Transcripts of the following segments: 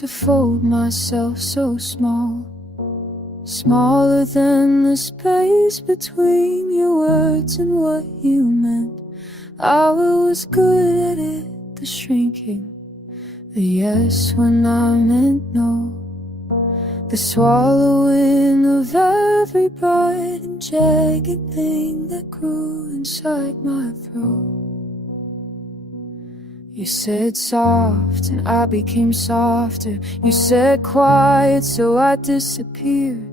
to fold myself so small, smaller than the space between your words and what you meant. I was good at it, the shrinking, the yes when I meant no, the swallowing of every bright and jagged thing that grew inside my throat. You said soft and I became softer. You said quiet so I disappeared.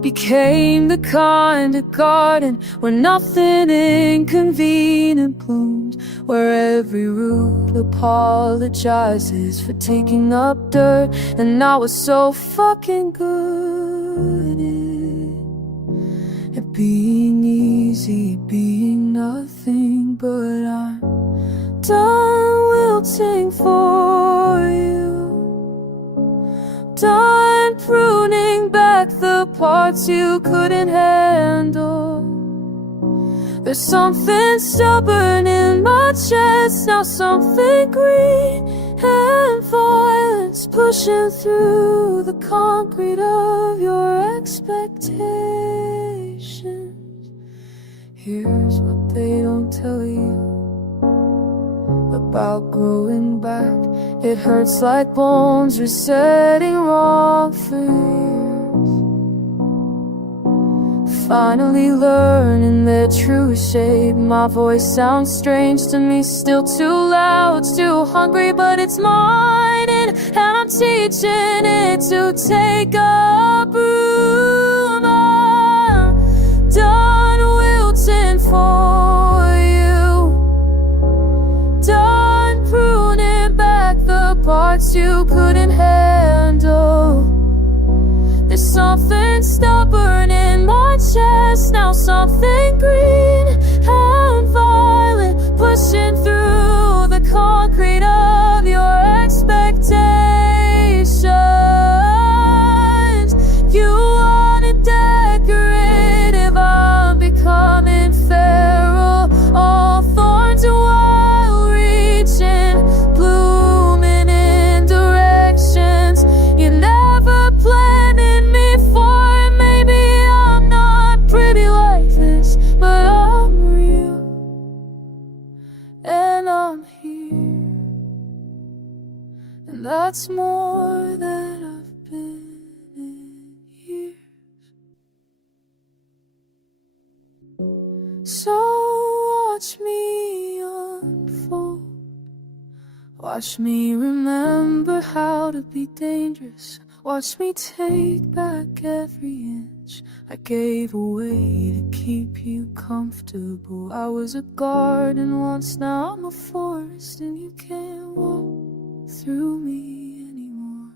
Became the kind of garden where nothing inconvenient blooms, where every root apologizes for taking up dirt. And I was so fucking good at being easy, being nothing, but I'm done wilting for you, done pruning back the parts you couldn't handle. There's something stubborn in my chest now, something green and violence pushing through the concrete of your expectations. Here's what they don't tell you about growing back. It hurts like bones resetting wrong for years, finally learning their true shape. My voice sounds strange to me, still too loud, still hungry, but it's mine, and I'm teaching it to take up room. I'm done wilting for you, done pruning back the parts you couldn't handle. There's something stubborn in my chest now, something green and violent pushing through the concrete of your expectations. You wanted decorative, I'm becoming feral, all thorns and wild reaching, blooming in directions you never planted me for. And maybe I'm not pretty like this, but I'm real, and I'm here, and that's more than I've been in years. So watch me unfold, watch me remember how to be dangerous, watch me take back every inch I gave away to keep you comfortable. I was a garden once, now I'm a forest, and you can't walk through me anymore.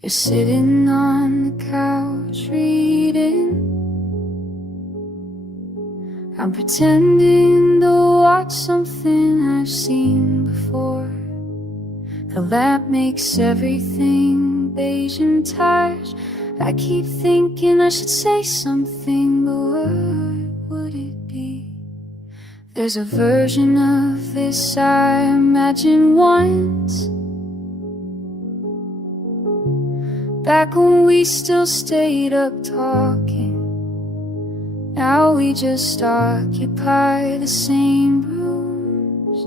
You're sitting on the couch reading. I'm pretending to watch something I've seen before. The lamp makes everything beige and tired. I keep thinking I should say something, but what would it be? There's a version of this I imagined once, back when we still stayed up talking. Now we just occupy the same rooms.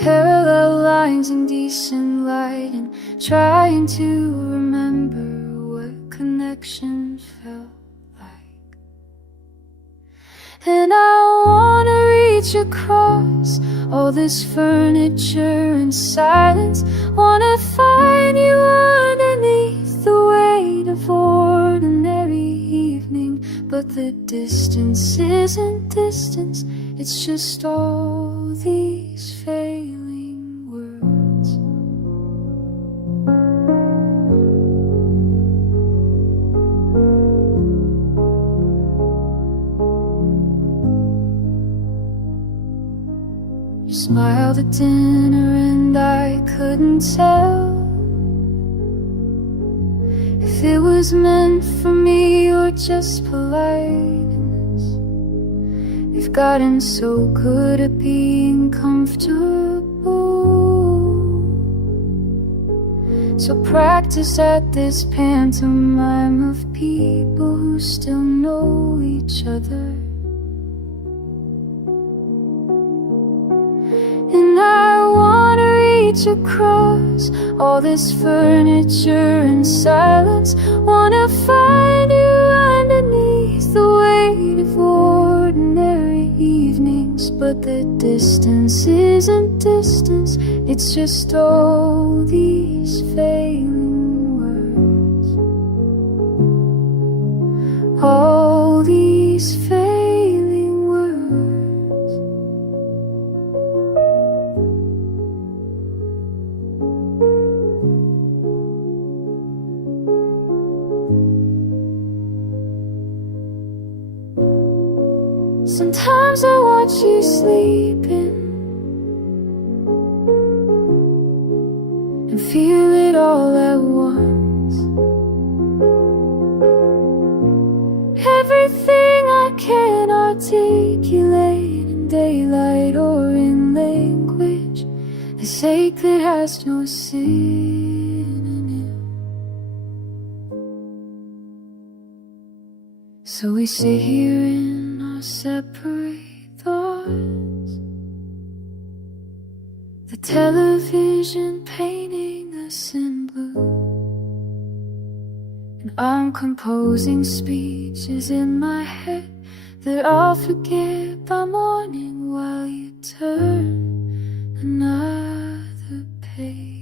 Parallel lines in decent light, and trying to remember what connection felt like. And I wanna reach across all this furniture and silence. Wanna find you underneath the weight of ordinary evening. But the distance isn't distance, it's just all these failing words. You smiled at dinner and I couldn't tell if it was meant for me or just politeness. We've gotten so good at being comfortable, so practiced at this pantomime of people who still know each other. And I wanna reach across all this furniture and silence. Wanna find you underneath the weight of ordinary evenings. But the distance isn't distance, it's just all these failing words. All these failing words. Sometimes I watch you sleeping and feel it all at once. Everything I can articulate in daylight or in language, this ache that has no synonym. So we sit here in our separate thoughts, the television painting us in blue, and I'm composing speeches in my head that I'll forget by morning while you turn another page.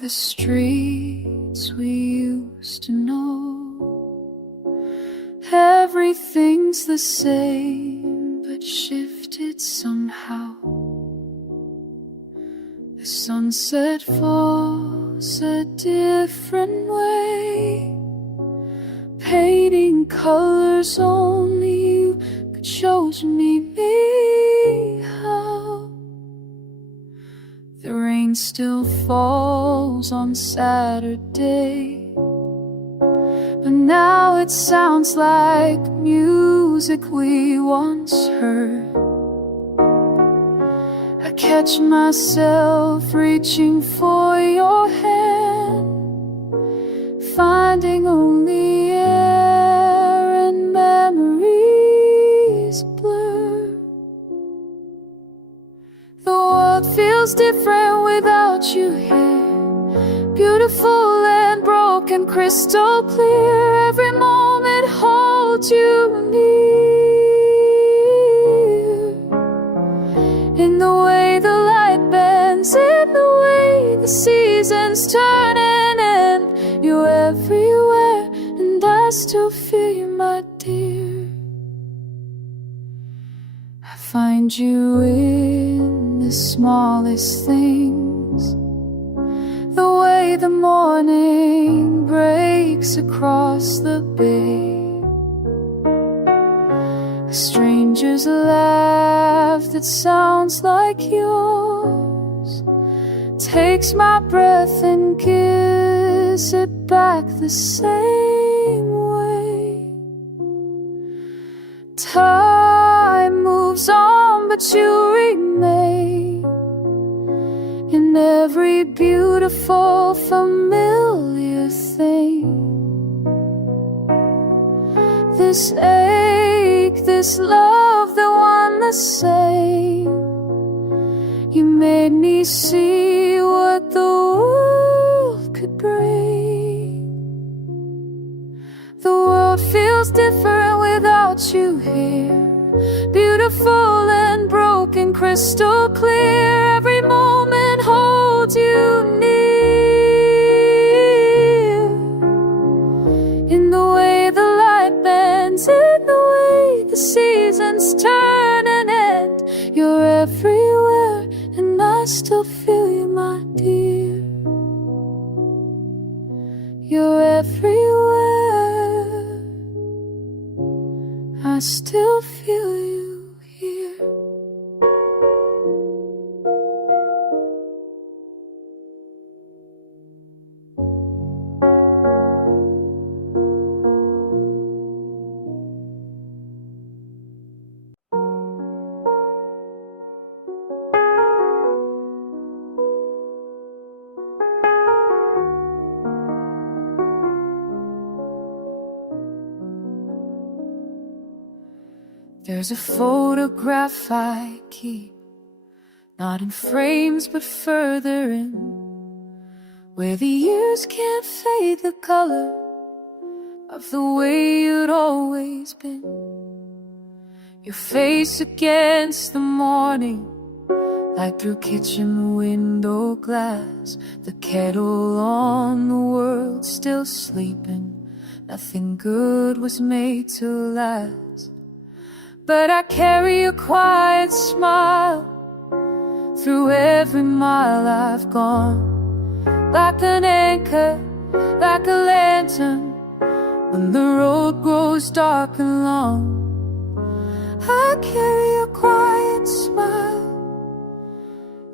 the streets we used to know. Everything's the same, but shifted somehow. The sunset falls a different way, painting colors only you could show me how. The rain still falls on Saturday, but now it sounds like music we once heard. I catch myself reaching for your hand, finding only air and memories blur. The world feels different without you here, beautiful and broken, crystal clear. Every moment holds you near, in the way the light bends, in the way the seasons turn and end. You're everywhere, and I still feel you, my dear. I find you in the smallest things, the way the morning breaks across the bay, a stranger's laugh that sounds like yours, takes my breath and gives it back the same way. Time moves on, but you remain in every beautiful, familiar thing. This ache, this love that won the same. You made me see what the world could bring. The world feels different without you here, beautiful and broken, crystal clear. Every moment holds you near, in the way the light bends, in the way the seasons turn and end. You're everywhere, and I still feel you, my dear. You're everywhere, I still feel you here. There's a photograph I keep, not in frames but further in, where the years can't fade the color of the way you'd always been. Your face against the morning, like through kitchen window glass. The kettle on the world still sleeping, nothing good was made to last. But I carry a quiet smile through every mile I've gone, like an anchor, like a lantern, when the road grows dark and long. I carry a quiet smile,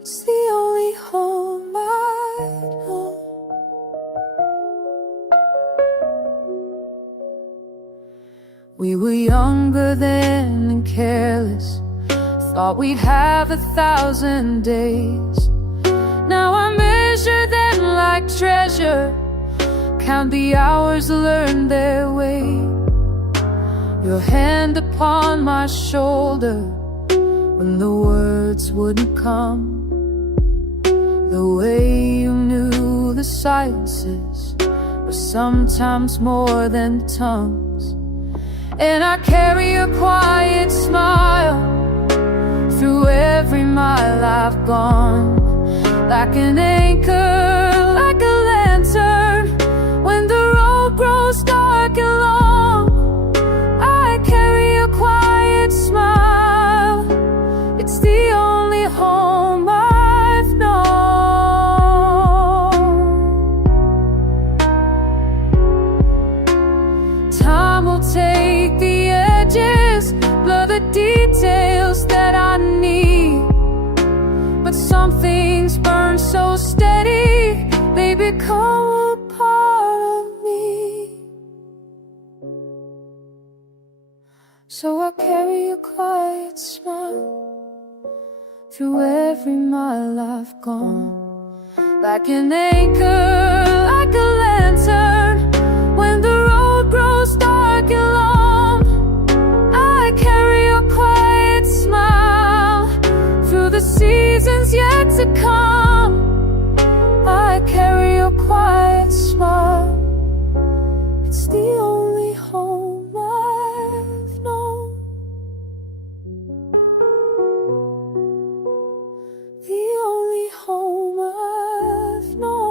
it's the only home I know. We were younger then and careless, thought we'd have 1,000 days. Now I measure them like treasure, count the hours, learn their way. Your hand upon my shoulder when the words wouldn't come, the way you knew the silences were sometimes more than tongues. And I carry a quiet smile through every mile I've gone, like an anchor, like the details that I need, but some things burn so steady, they become a part of me. So I carry a quiet smile through every mile I've gone, like an anchor, like a lantern, when the road grows dark and long. I carry a quiet smile through the seasons yet to come. I carry a quiet smile, it's the only home I've known, the only home I've known.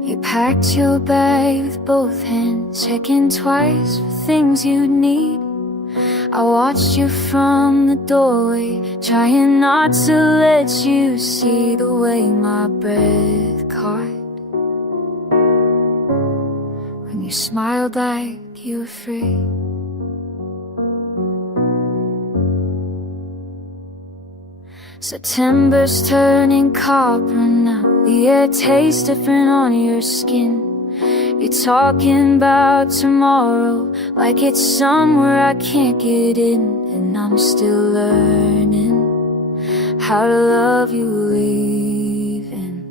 You packed your bag with both hands, checking twice for things you'd need. I watched you from the doorway, trying not to let you see the way my breath caught when you smiled like you were free. September's turning copper now, the air tastes different on your skin. You're talking about tomorrow like it's somewhere I can't get in, and I'm still learning how to love you leaving.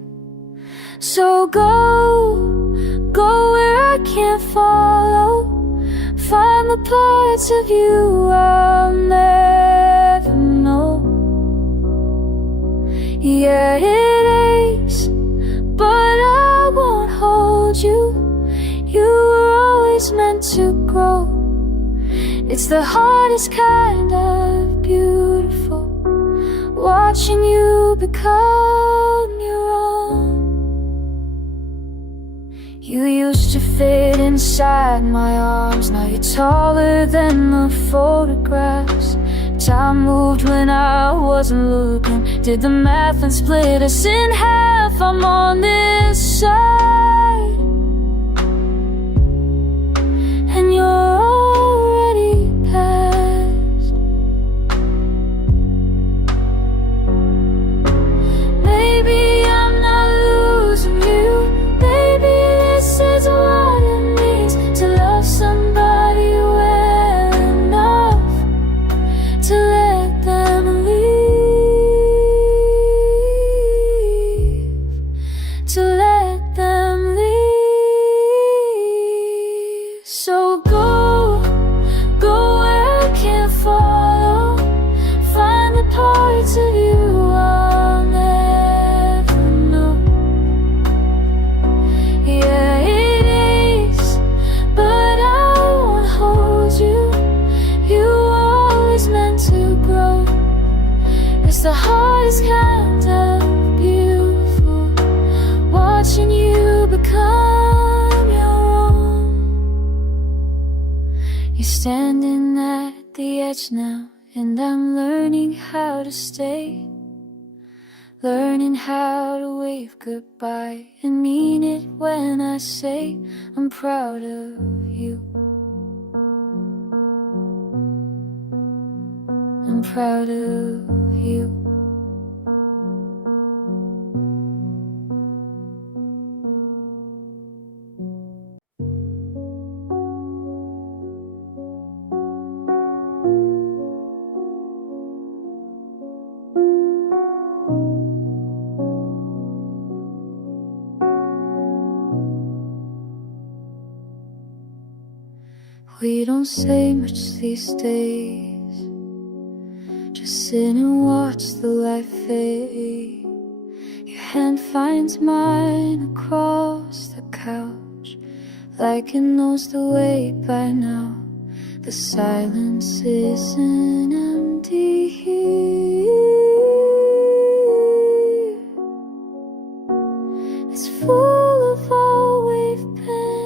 So go where I can't follow. Find the parts of you I'll never know. Yeah, it aches, but I won't hold you. You were always meant to grow. It's the hardest kind of beautiful, watching you become your own. You used to fit inside my arms, now you're taller than the photographs. Time moved when I wasn't looking, did the math and split us in half. I'm on this side, and you're already past. Maybe I'm not losing you. Maybe this is what it means to love somebody well enough to let them leave, to let them leave. So go where I can't follow. Find the parts of you I'll never know. Yeah, it aches, but I won't hold you. You were always meant to grow. It's the hardest kind of beautiful, watching you become your own. You're standing at the edge now, and I'm learning how to stay. Learning how to wave goodbye and mean it when I say I'm proud of you. I'm proud of you. We don't say much these days, just sit and watch the light fade. Your hand finds mine across the couch, like it knows the way by now. The silence isn't empty here, it's full of all we've been.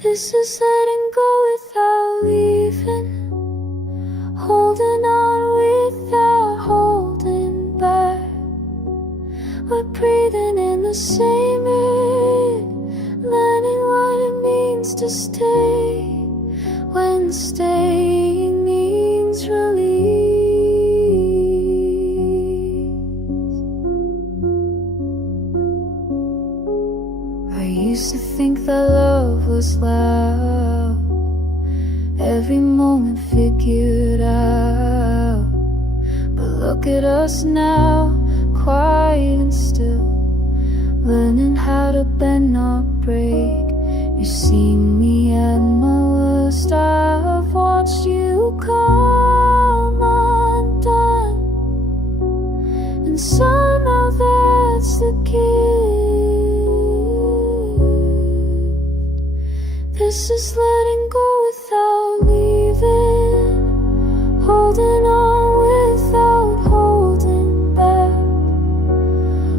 This is letting go without leaving, holding on without holding back. We're breathing in the same air, learning what it means to stay, when staying means release. I used to think that love was loud, every moment figured out. But look at us now, quiet and still, learning how to bend, not break. You've seen me at my worst, I've watched you come undone, and somehow that's the gift. This is letting go without leaving, holding on without holding back.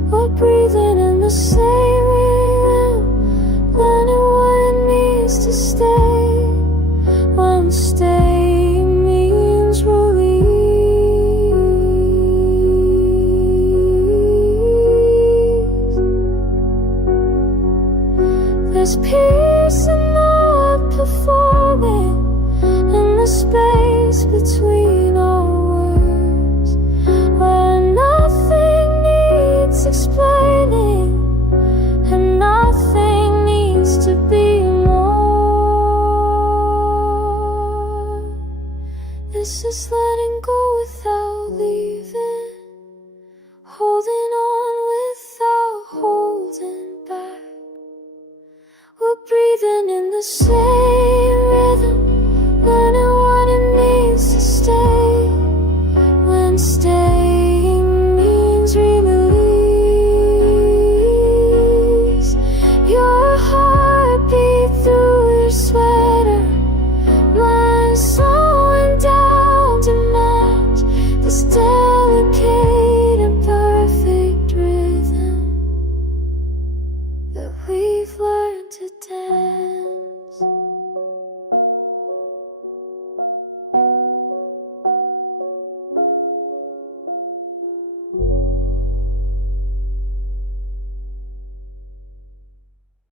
We're breathing in the same rhythm, learning what it means to stay, when staying means release. There's peace in not performing, in the space between our words, where nothing needs explaining. say